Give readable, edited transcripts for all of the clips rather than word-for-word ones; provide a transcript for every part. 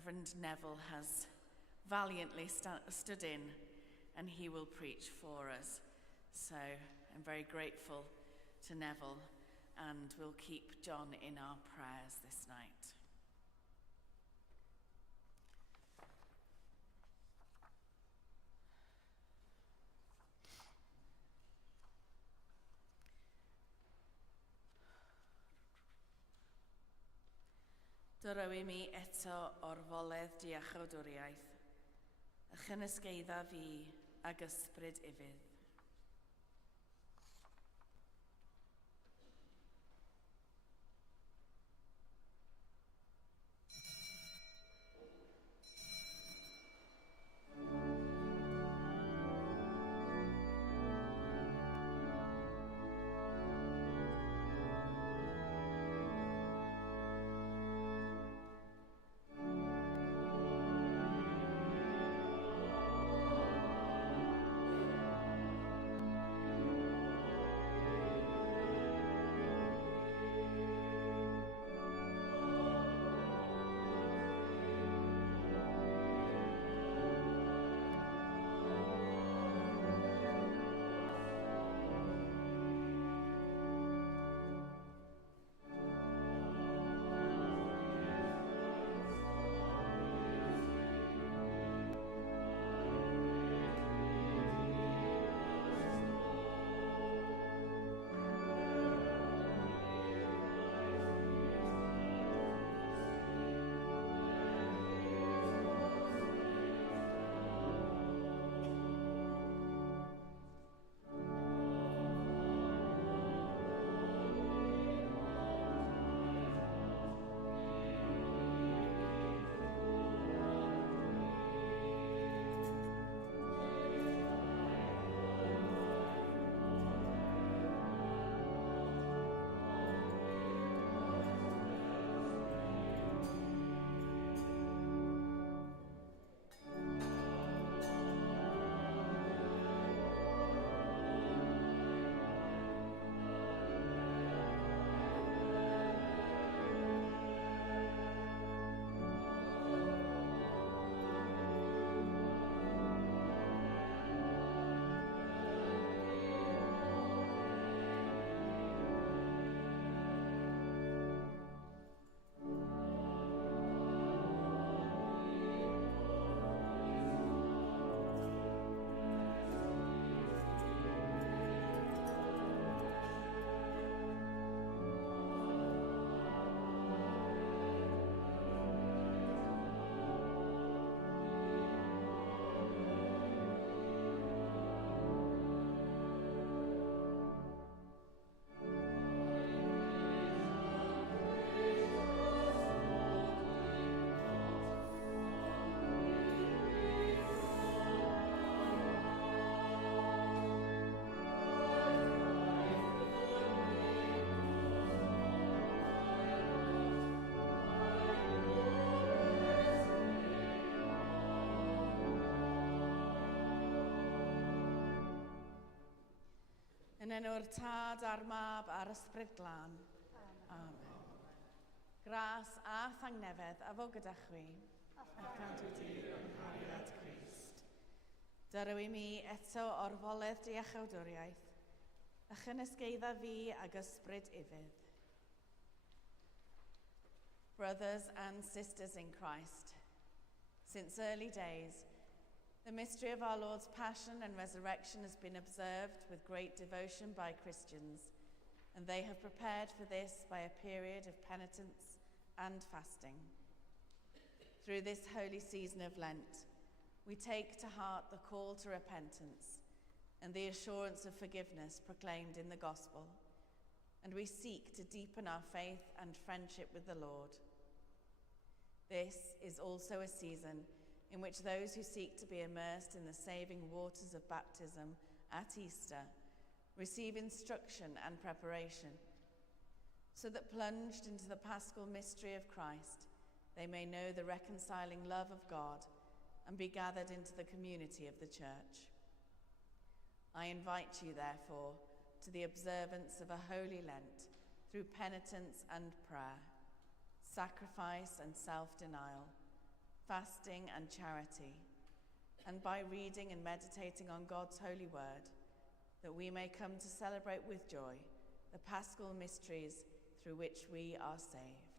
Reverend Neville has valiantly stood in, and he will preach for us. So I'm very grateful to Neville, and we'll keep John in our prayers this night. Dyraw I mi eto o'r foledd diachawdwriaeth, a chynysgeidda fi ag ysbryd ifydd. Yn enw'r Tad a'r Mab a'r Ysbryd Glân. Amen. Gras a thangnefedd a fo gyda chwi. A cadw di yn nghariad Crist. Dyraw I mi eto o'r foledd diachawdwriaeth, a chynysgeidda fi ag ysbryd ifydd. Brothers and sisters in Christ, since early days, the mystery of our Lord's passion and resurrection has been observed with great devotion by Christians, and they have prepared for this by a period of penitence and fasting. Through this holy season of Lent, we take to heart the call to repentance and the assurance of forgiveness proclaimed in the gospel, and we seek to deepen our faith and friendship with the Lord. This is also a season in which those who seek to be immersed in the saving waters of baptism at Easter receive instruction and preparation, so that plunged into the paschal mystery of Christ, they may know the reconciling love of God and be gathered into the community of the Church. I invite you, therefore, to the observance of a holy Lent through penitence and prayer, sacrifice and self-denial, fasting and charity, and by reading and meditating on God's holy word, that we may come to celebrate with joy the paschal mysteries through which we are saved.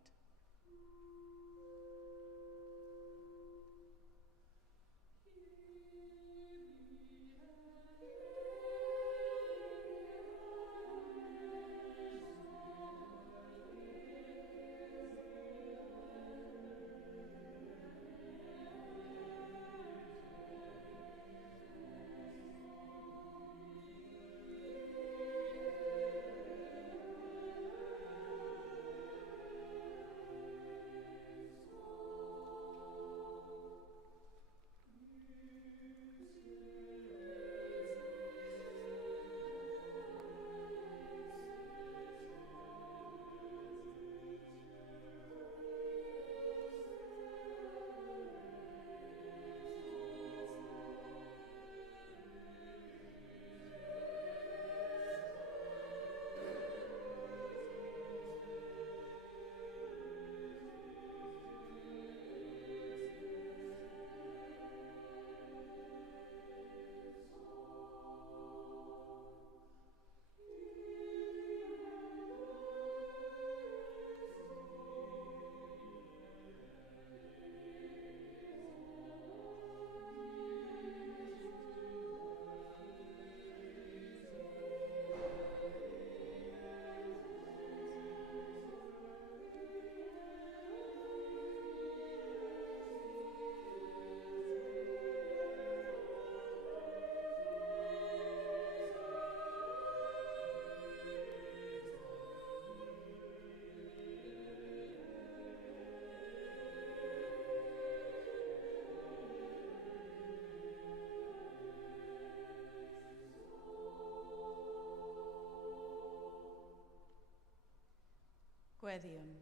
Gweddiwn.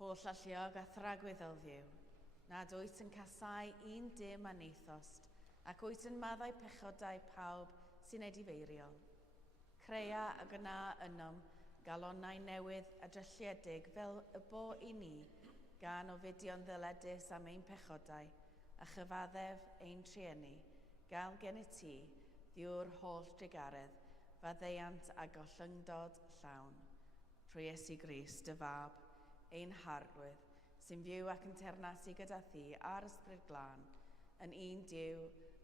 Holl alluog a thragwyddol ddiw, nad wyt yn casau un dim a neithost, ac wyt yn maddau pechodau pawb sy'n edifeiriol. Crea a gyna ynom galonau newydd a drylliedig fel y bo i ni, gan o fuddion ddyledus am ein pechodau, a chyfaddef ein trienni, gael gen y ti, ddiw'r holl drigaredd, faddeiant a gollyngdod llawn. Trwy Iesu Grist, dy fab, ein harglwydd, sy'n fyw ac yn ternasu gyda thi a'r ysbryd glân, yn un Duw,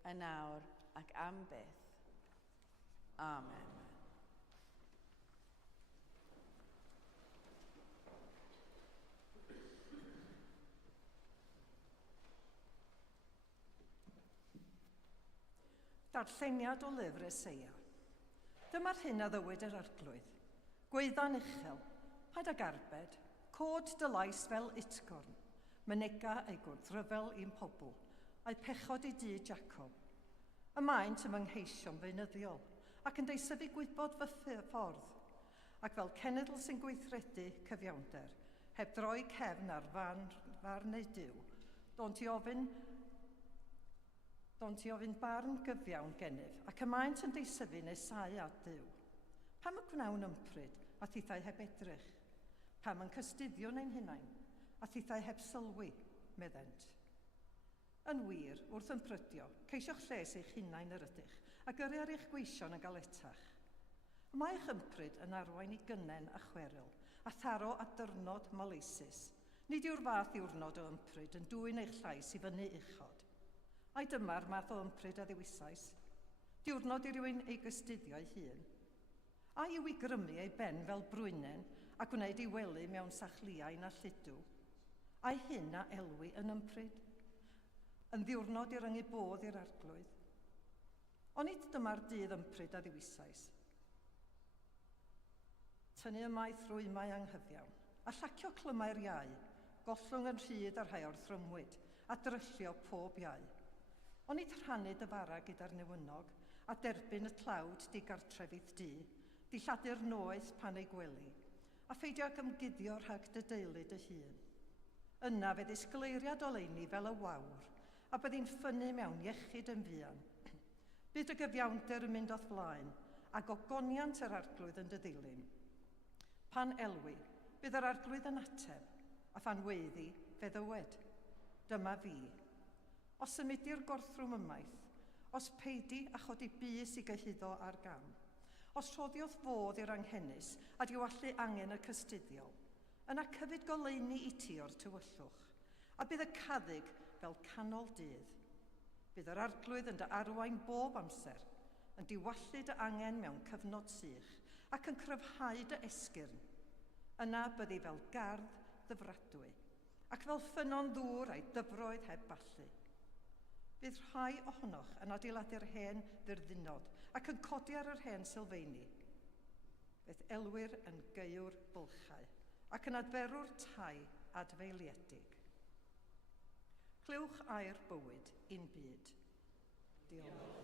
yn nawr ac am byth. Amen. Darlleniad o lyfr Eseia. Dyma'r hyn a ddywyd yr arglwydd. Gwaeddan uchel, paid ag arbed, cod dy lais fel utgorn, mynega ei gwrthryfel i'n pobl, a'i pechod i dŷ Jacob. Y maent ym myngheision feunyddiol, ac yn deisyfu gwybod fy ffordd, ac fel cenedl sy'n gweithredu cyfiawnder, heb droi cefn ar farn ei Duw, don ti ofyn barn gyfiawn gennyf, ac y maent yn deisyfu nesau at Duw. Pam y gwnawn ympryd a thithau heb edrych? Pam yn cystuddio neu'n hunain a thithau heb sylwi, meddent? Yn wir, wrth ymprydio, ceisiwch lles eich hunain yr ydych, a gyrru ar eich gweision yn galetach. Mae eich ympryd yn arwain i gynnen a chweryl, a tharo a dyrnod moleisus. Nid yw'r fath diwrnod o ympryd yn dwyn eich llais i fyny uchod. Ai dyma'r math o ympryd a ddiwisais? Diwrnod i rywun ei gystuddio ei hun. A yw i grymu ei ben fel brwynen a gwneud ei welu mewn sachliain a lludw? Ai hyn a elwi yn ympryd? Yn ddiwrnod i ryngu bodd i'r arglwydd? Onid dyma'r dydd ympryd a ddiwisais? Tynnu ymaith rwymau anghyfiawn, a llacio clymau'r iau, gollwng yn rhydd ar rhai o'r thrymwyd, a dryllio pob iau. Onid rhannu dyfara gyda'r newynog, a derbyn y tlawd digartrefydd di, dilladur'r noeth pan ei gwely, a pheidio ag ymguddio rhag dy deulu dy hun. Yna fe ddisgleiriad oleuni fel y wawr, a byddi'n ffynnu mewn iechyd yn fuan. Bydd y gyfiawnder yn mynd o'th blaen, a gogoniant yr arglwydd yn dy ddilyn. Pan elwi, bydd yr arglwydd yn ateb, a phan weddi, fe ddywed, dyma fi. Os symudi'r gorthrwm ymaith, os peidi a chodi bus i gyhuddo ar gam, os rhoddiodd fodd i'r anghennus a diwallu angen y cystuddiol, yna cyfyd goleuni i ti o'r tywyllwch, a bydd y caddig fel canol dydd. Bydd yr arglwydd yn dy arwain bob amser, yn diwallu dy angen mewn cyfnod sych, ac yn cryfhau dy esgyrn. Yna byddi fel gardd ddyfradwy, ac fel ffynon ddŵr a'i dyfroedd heb ballu. Bydd rhai ohonoch yn adeiladu'r hen ddirddynod ac yn codi ar yr hen sylfeini. Bydd elwyr yn geiwr bylchau ac yn adferwr tai adfeiliedig. Clywch air bywyd i'n byd. Diolch.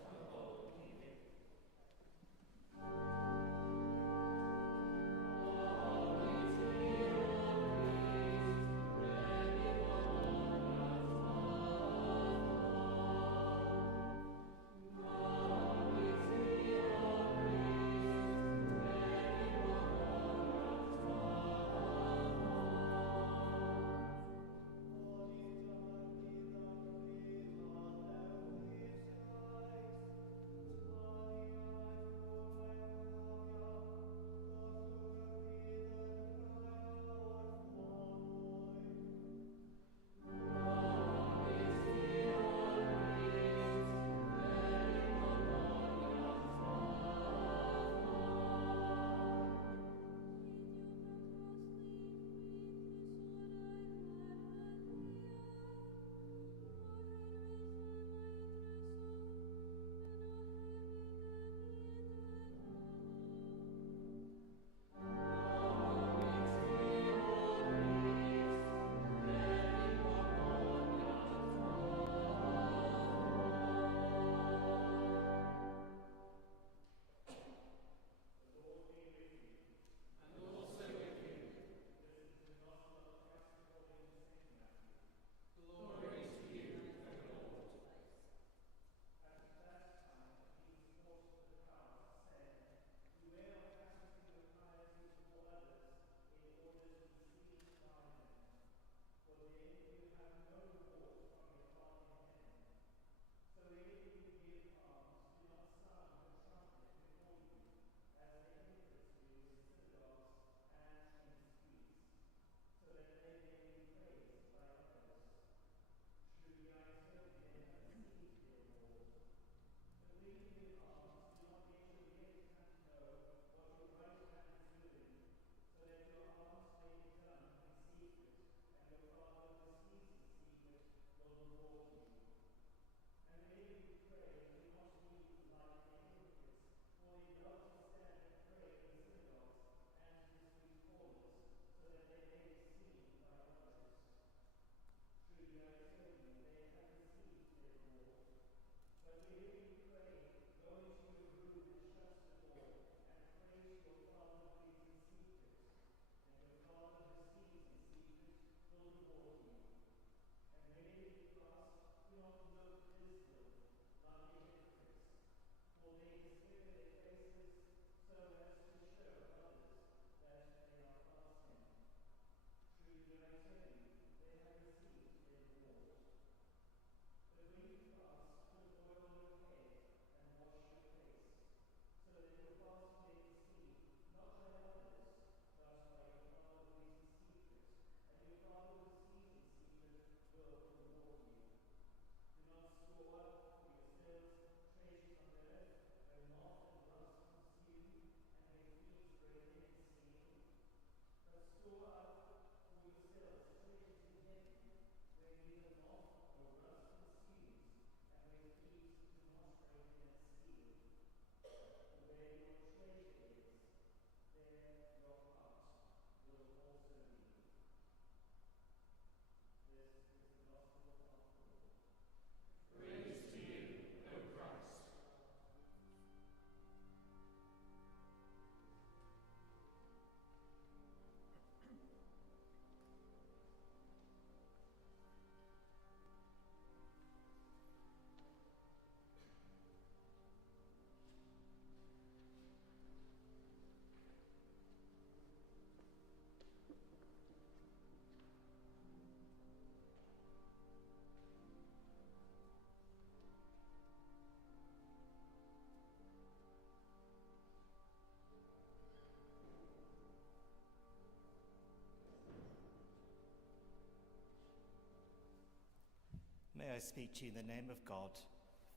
may I speak to you in the name of God,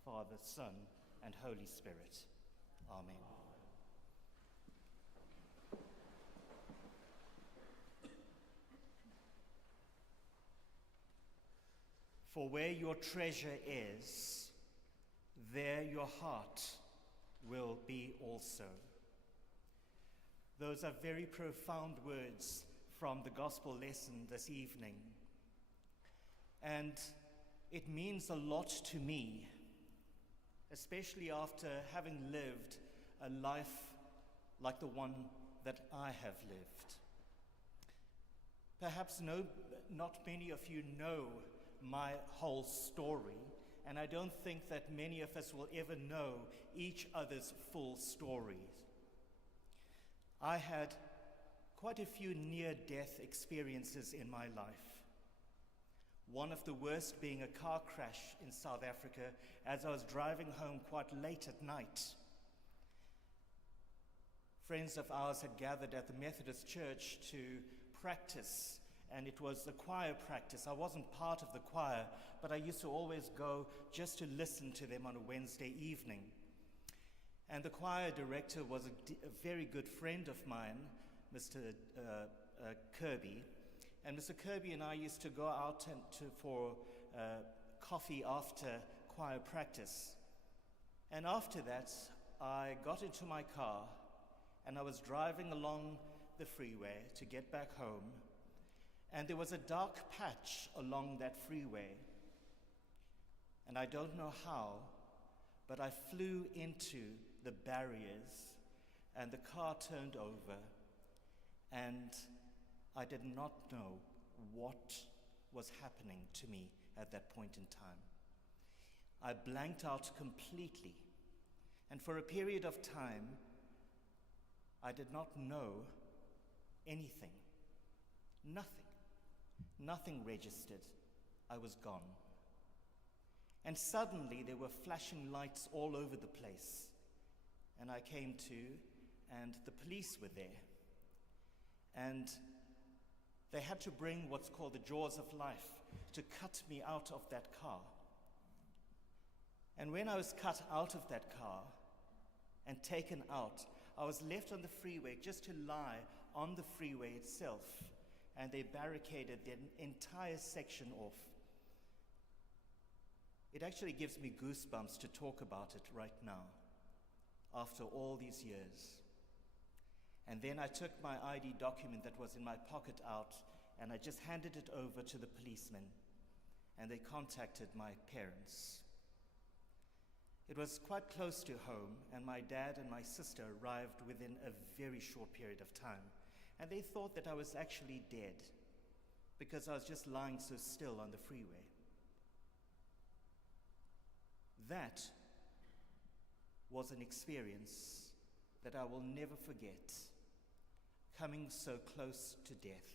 Father, Son, and Holy Spirit. Amen. For where your treasure is, there your heart will be also. Those are very profound words from the gospel lesson this evening. And it means a lot to me, especially after having lived a life like the one that I have lived. Perhaps not many of you know my whole story, and I don't think that many of us will ever know each other's full stories. I had quite a few near-death experiences in my life. One of the worst being a car crash in South Africa as I was driving home quite late at night. Friends of ours had gathered at the Methodist Church to practice, and it was a choir practice. I wasn't part of the choir, but I used to always go just to listen to them on a Wednesday evening. And the choir director was a very good friend of mine, Mr. Kirby. And Mr. Kirby and I used to go out for coffee after choir practice. And after that, I got into my car and I was driving along the freeway to get back home. And there was a dark patch along that freeway. And I don't know how, but I flew into the barriers and the car turned over, and I did not know what was happening to me at that point in time. I blanked out completely, and for a period of time, I did not know anything. Nothing registered. I was gone. And suddenly there were flashing lights all over the place. And I came to, and the police were there. And they had to bring what's called the jaws of life to cut me out of that car. And when I was cut out of that car and taken out, I was left on the freeway just to lie on the freeway itself. And they barricaded the entire section off. It actually gives me goosebumps to talk about it right now, after all these years. And then I took my ID document that was in my pocket out, and I just handed it over to the policemen, and they contacted my parents. It was quite close to home, and my dad and my sister arrived within a very short period of time. And they thought that I was actually dead because I was just lying so still on the freeway. That was an experience that I will never forget, coming so close to death.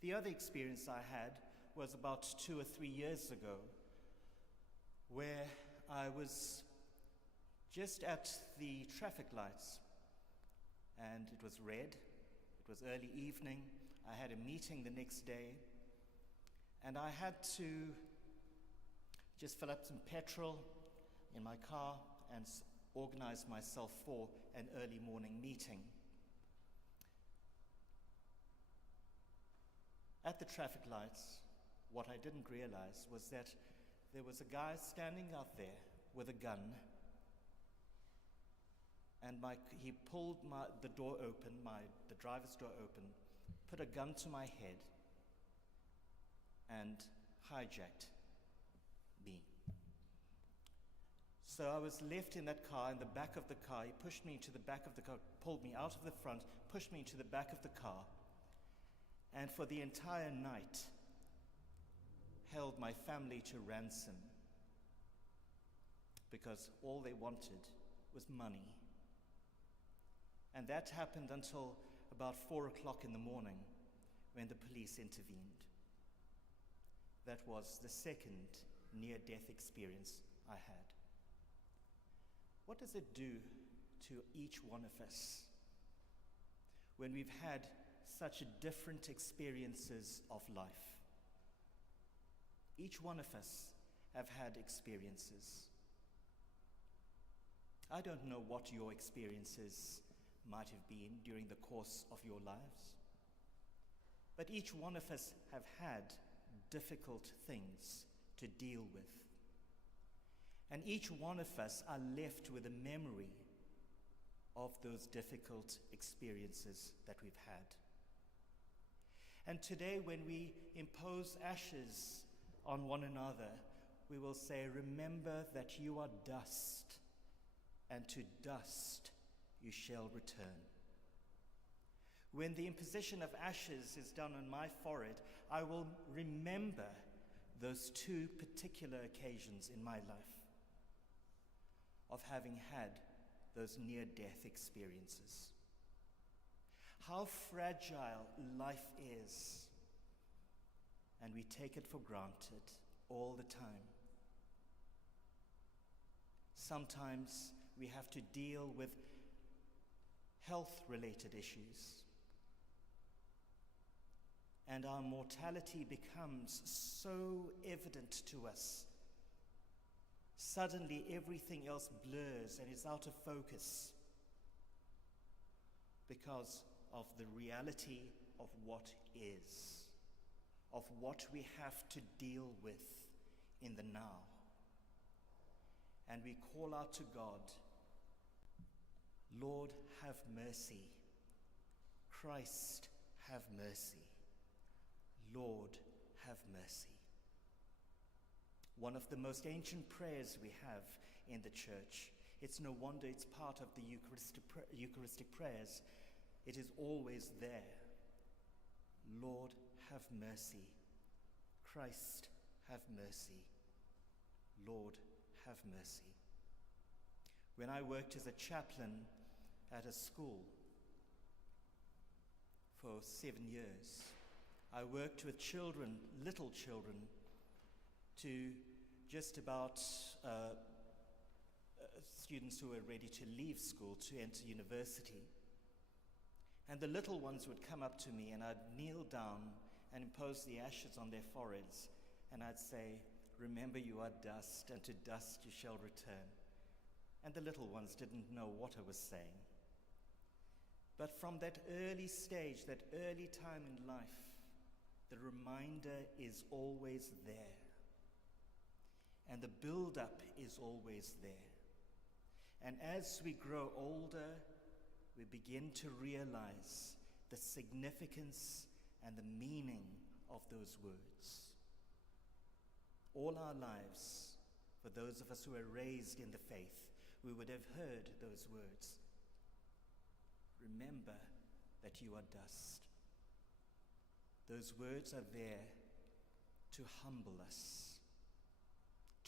The other experience I had was about 2 or 3 years ago, where I was just at the traffic lights. And it was red, it was early evening, I had a meeting the next day, and I had to just fill up some petrol in my car and organize myself for an early morning meeting. At the traffic lights, what I didn't realize was that there was a guy standing out there with a gun. And he pulled the door open, the driver's door open, put a gun to my head, and hijacked me. So I was left in that car, in the back of the car. He pushed me into the back of the car, pulled me out of the front, pushed me into the back of the car, and for the entire night, held my family to ransom, because all they wanted was money. And that happened until about 4 o'clock in the morning when the police intervened. That was the second near-death experience I had. What does it do to each one of us when we've had such different experiences of life? Each one of us have had experiences. I don't know what your experiences might have been during the course of your lives, but each one of us have had difficult things to deal with. And each one of us are left with a memory of those difficult experiences that we've had. And today, when we impose ashes on one another, we will say, remember that you are dust, and to dust you shall return. When the imposition of ashes is done on my forehead, I will remember those two particular occasions in my life of having had those near-death experiences. How fragile life is, and we take it for granted all the time. Sometimes we have to deal with health-related issues, and our mortality becomes so evident to us. Suddenly everything else blurs and is out of focus because of the reality of what is, of what we have to deal with in the now. And we call out to God, Lord, have mercy. Christ, have mercy. Lord, have mercy. One of the most ancient prayers we have in the church. It's no wonder it's part of the Eucharistic prayers. It is always there. Lord, have mercy. Christ, have mercy. Lord, have mercy. When I worked as a chaplain at a school for 7 years, I worked with children, little children, to just about students who were ready to leave school to enter university. And the little ones would come up to me, and I'd kneel down and impose the ashes on their foreheads, and I'd say, remember you are dust, and to dust you shall return. And the little ones didn't know what I was saying. But from that early stage, that early time in life, the reminder is always there. And the build-up is always there. And as we grow older, we begin to realize the significance and the meaning of those words. All our lives, for those of us who are raised in the faith, we would have heard those words. Remember that you are dust. Those words are there to humble us,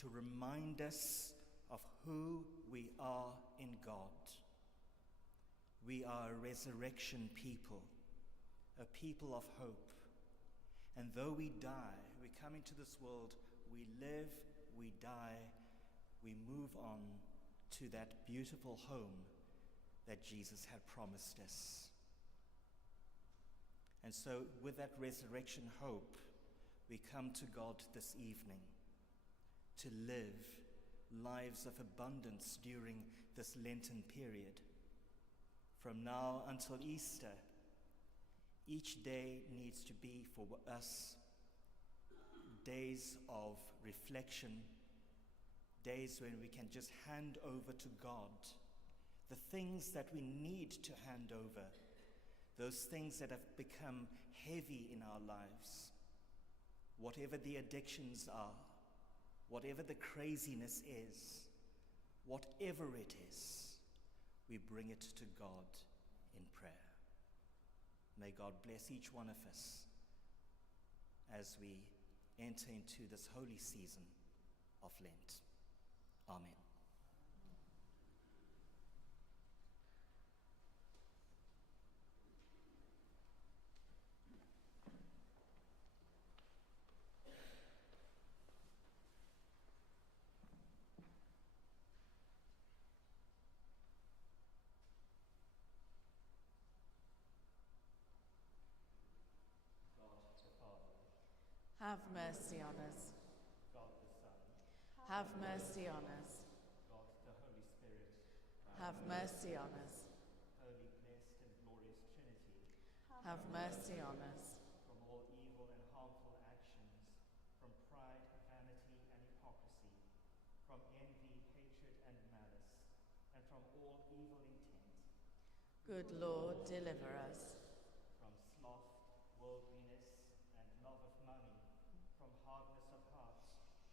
to remind us of who we are in God. We are a resurrection people, a people of hope. And though we die, we come into this world, we live, we die, we move on to that beautiful home that Jesus had promised us. And so with that resurrection hope, we come to God this evening to live lives of abundance during this Lenten period. From now until Easter, each day needs to be for us days of reflection, days when we can just hand over to God the things that we need to hand over, those things that have become heavy in our lives. Whatever the addictions are, whatever the craziness is, whatever it is, we bring it to God in prayer. May God bless each one of us as we enter into this holy season of Lent. Amen. Have mercy on us. Have mercy on us. God, the Holy Spirit, Have mercy on us. Holy, blessed, and glorious Trinity, Have mercy on us. from all evil and harmful actions, from pride, vanity, and hypocrisy, from envy, hatred, and malice, and from all evil intent, Good Lord, deliver us. from sloth, worldliness, and love of money, from hardness of heart,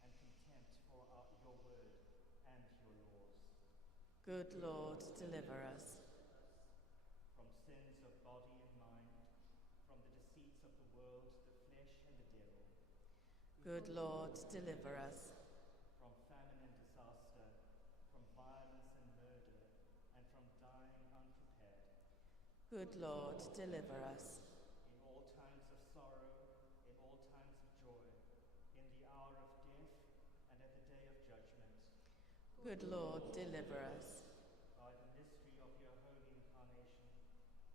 and contempt for your word and your laws, Good Lord, deliver us. from sins of body and mind, from the deceits of the world, the flesh, and the devil, Good Lord, deliver us. from famine and disaster, from violence and murder, and from dying unprepared, Good Lord, deliver us. in all times of sorrow, in all times of joy, in the hour of death, and at the day of judgment, Good Lord, deliver us. by the mystery of your holy incarnation,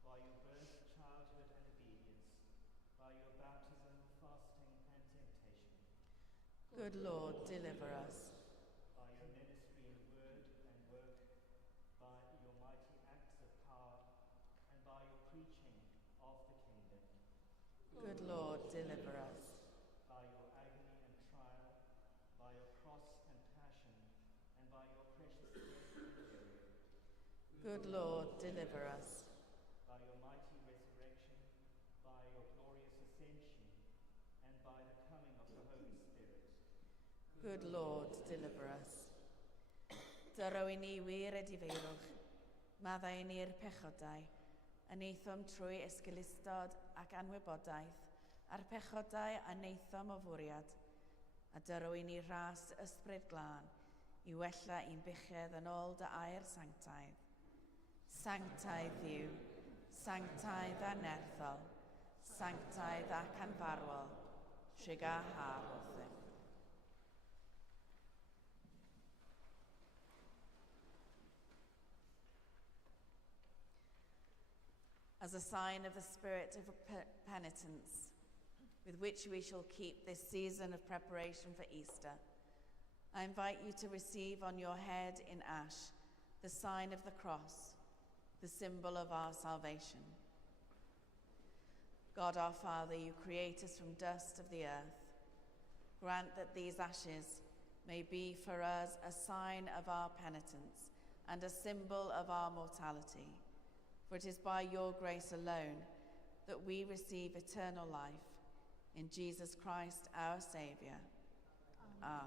by your birth, childhood, and obedience, by your baptism, fasting, and temptation, Good Lord, deliver us. by your ministry in word and work, by your mighty acts of power, and by your preaching of the kingdom, Good Lord, deliver us. by your agony and trial, by your cross and passion, and by your precious death and burial, Good Lord, deliver us. by your mighty resurrection, by your glorious ascension, and by the coming of the Holy Spirit, Good Lord, deliver us. Dyro i ni wir y difeirwch, maddau ni'r pechodau, a neithom trwy esgylistod ac anwybodaeth, a'r pechodau a neithom o fwriad, a dyro i ni ras ysbryd glân, i wella i'n bychedd yn ôl dy air sanctaidd. Sanctaidd Dduw, sanctaidd a nerthol, sanctaidd ac anfarwol, triga har wrthyn. As a sign of the spirit of penitence, with which we shall keep this season of preparation for Easter, I invite you to receive on your head in ash the sign of the cross, the symbol of our salvation. God our Father, you create us from dust of the earth. Grant that these ashes may be for us a sign of our penitence and a symbol of our mortality. For it is by your grace alone that we receive eternal life. In Jesus Christ, our Saviour. Amen.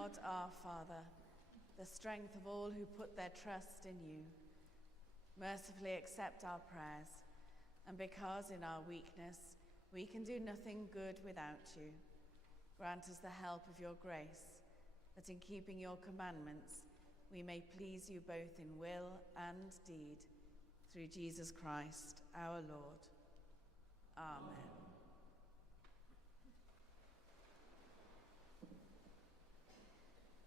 God our Father, the strength of all who put their trust in you, mercifully accept our prayers, and because in our weakness we can do nothing good without you, grant us the help of your grace, that in keeping your commandments we may please you both in will and deed, through Jesus Christ our Lord. Amen.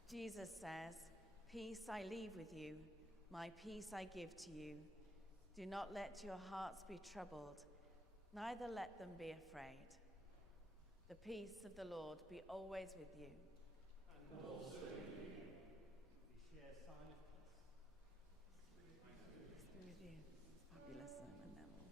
Jesus says, "Peace I leave with you, my peace I give to you. Do not let your hearts be troubled, neither let them be afraid." The peace of the Lord be always with you. And also with you. We share a sign of peace. Peace be with you. Fabulous sermon, Neville.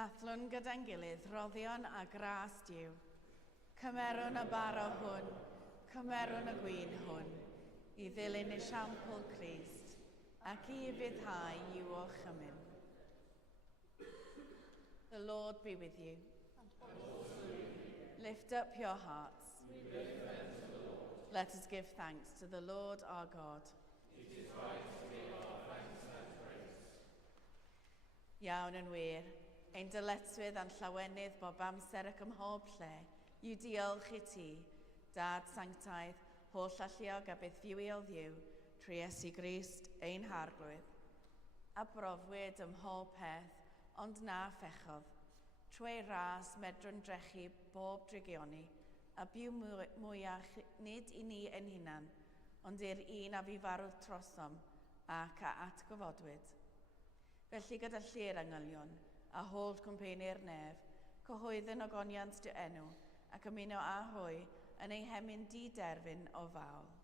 Dathlwn gyda'n gilydd roddion a gras diw. Cymerwn y baro hwn, cymerwn y gwyn hwn, i ddilyn esiampl Crist, ac i fyddhau yw o chymyn. The Lord be with you. Lift up your hearts. Let us give thanks to the Lord our God. It is right to give our thanks and praise. Iawn yn wir, ein dyletswydd a'n llawenydd bob amser ac ym mhob lle, yw diolch i ti, Dad Sanctaidd, holl alluog a bydd fywiodd Dduw, trwy Iesu Grist, ein harglwydd, a brofwyd ym mhob peth, ond na phechodd, trwy ras medrwn drechu bob drigioni, a byw mwyach nid i ni yn hunan, ond i'r un a fi farwdd trosom ac a atgyfodwyd. Felly gyda llir angylion, a holl cwmpeni'r nef, cyhoeddyn ogoniant dy enw, ac ymuno â hwy yn ei hemyn di-derfyn o fawl.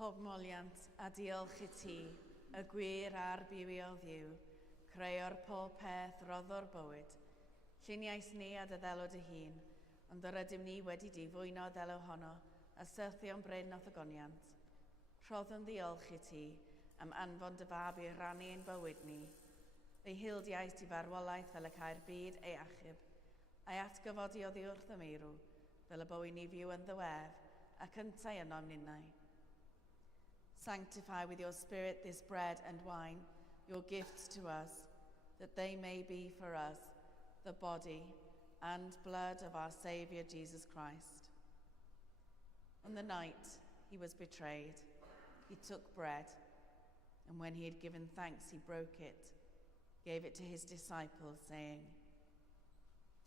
Pobmoliant a diolch i ti, y gwir a'r bywio Dduw, creuo'r pob peth roddo'r bywyd. Lluniais ni a dy ddelod y hun, ond yr ydym ni wedi di fwyno ddelo honno, a syrthio'n bryn o ddogoniant. Rhoddwn ddiolch i ti am anfon dy fab i rannu ein bywyd ni. Ei hildiais di farwolaeth fel y cael byd ei achub, a'i atgyfodi oddi wrth y meirw, fel y bywyd ni fyw yn ddiwedd, ac yntau yno mninnau. Sanctify with your Spirit this bread and wine, your gifts to us, that they may be for us the body and blood of our Saviour Jesus Christ. On the night he was betrayed, he took bread, and when he had given thanks, he broke it, gave it to his disciples, saying,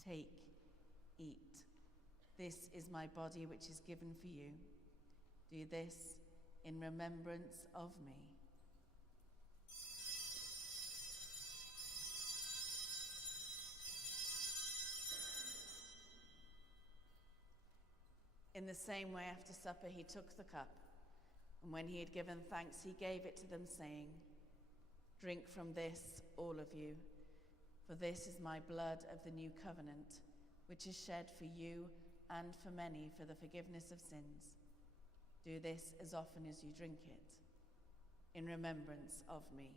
"Take, eat. This is my body which is given for you. Do this in remembrance of me." In the same way, after supper, he took the cup, and when he had given thanks, he gave it to them, saying, Drink from this, all of you, for this is my blood of the new covenant, which is shed for you and for many for the forgiveness of sins. Do this as often as you drink it, in remembrance of me.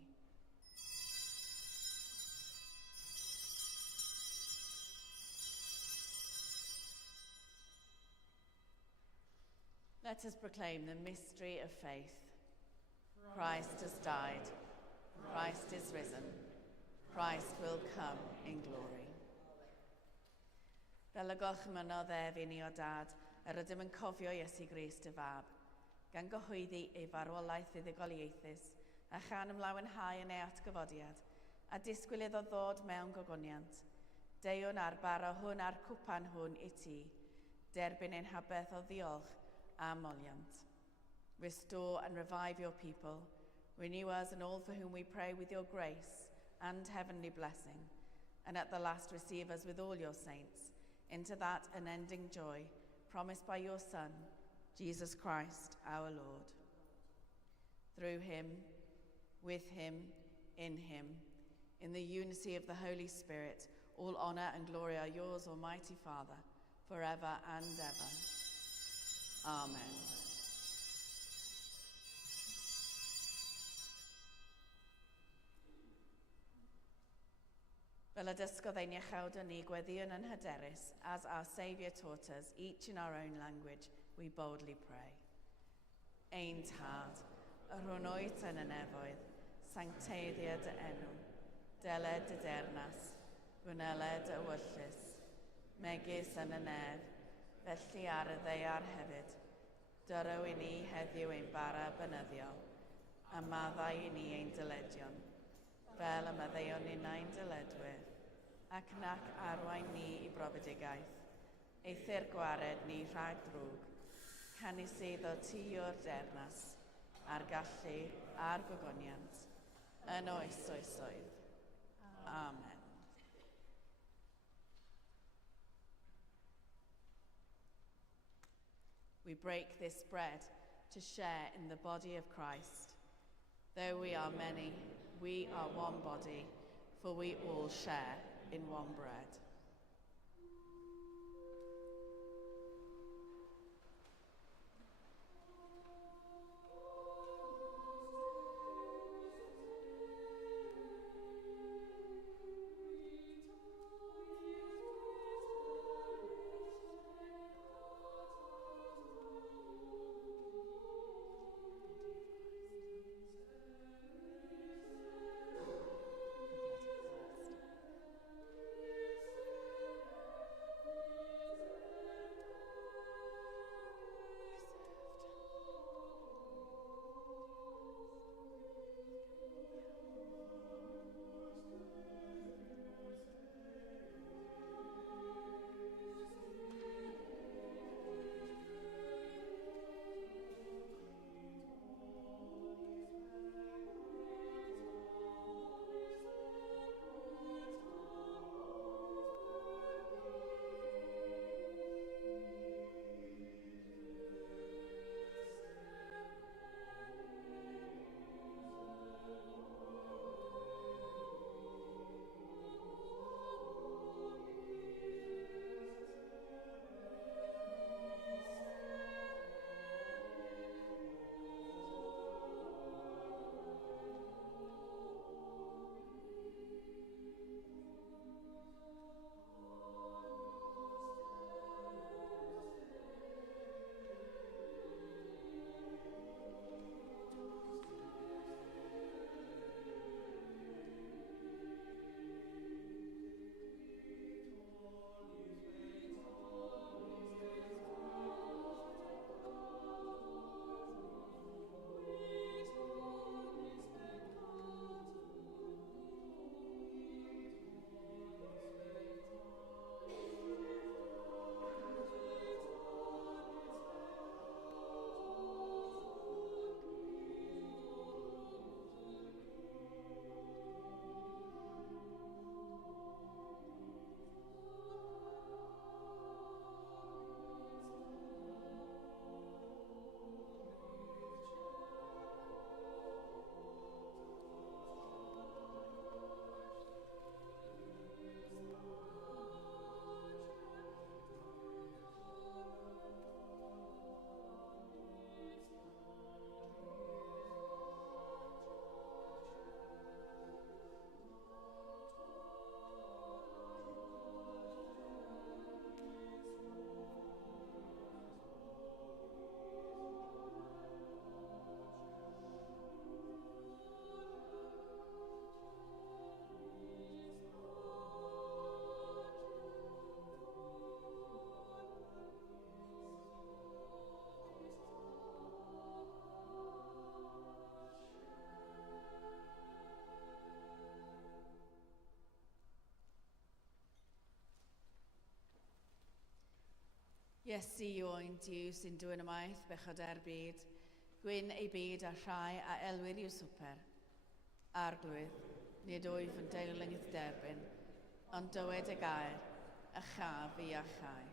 Let us proclaim the mystery of faith. Christ has died. Christ is risen. Christ will come in glory. Fel y goch mynodd fi ni o dad, ydym yn cofio Iesu Grist y fab, gan gyhoeddi ei farwolaeth fuddugoliaethus, a chan ymlawenhau yn ei atgyfodiad, a disgwyl iddo ddod mewn gogoniant. Deiwn ar bara hwn a'r cwpan hwn I ti, derbyn ein habeth o ddiolch a moliant. Restore and revive your people. Renew us and all for whom we pray with your grace and heavenly blessing, and at the last receive us with all your saints into that unending joy promised by your Son, Jesus Christ our Lord. Through him, with him, in the unity of the Holy Spirit, all honor and glory are yours, Almighty Father, forever and ever. Amen. Fel y dysgodd ein iechawd ni gweddion yn hyderus, as our Saviour taught us, each in our own language, we boldly pray. Ein tad, yr hwn oed yn y nefoedd, sancteiddiad y enw, deled y dernas, gwneled y wyllus, megis yn y nef, felly ar y ddeiar hefyd, dyrow I ni heddiw ein bara bynyddiol, a maddau I ni ein dyledion, fel y maddeuon ni'n ein dyledwyr, ac nac arwain ni I brofedigaeth, eithir gwared ni rhag drwg, canis iddo ti o'r dernas, a'r gallu a'r gogoniant, yn oes oesoedd. Amen. We break this bread to share in the body of Christ. Though we are many, we are one body, for we all share in one bread. Iesu o'n Diw sy'n dwyn ymaith bechod er byd, gwyn ei byd a rhai a elwyr i'w swper. Arglwydd, nid wyf yn deilwng derbyn, ond dywed y gair, a chaf i a chai.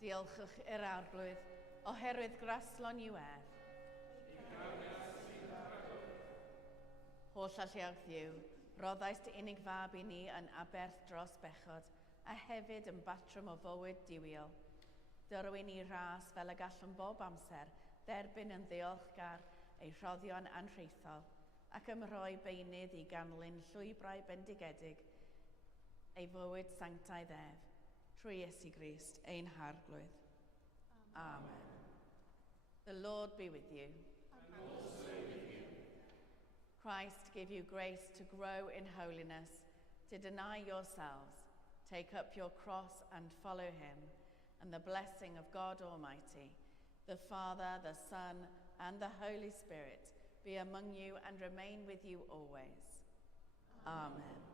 Diolchwch i'r arglwydd, oherwydd graslon yw ef. Holl alliodd Dduw, roddais dy unig fab i ni yn aberth dros bechod, a hefyd yn batrwm o fywyd diwiol. Dyrwy ni ras fel y gallwn bob amser dderbyn yn ddiolchgar ei rhoddion anrheithol, ac ymroi beunydd i ganlyn llwybrau bendigedig ei fywyd sanctaidd ef, trwy Iesu Grist, ein harglwydd. Amen. The Lord be with you. And also with you. Christ give you grace to grow in holiness, to deny yourselves, take up your cross and follow him, and the blessing of God Almighty, the Father, the Son, and the Holy Spirit be among you and remain with you always. Amen.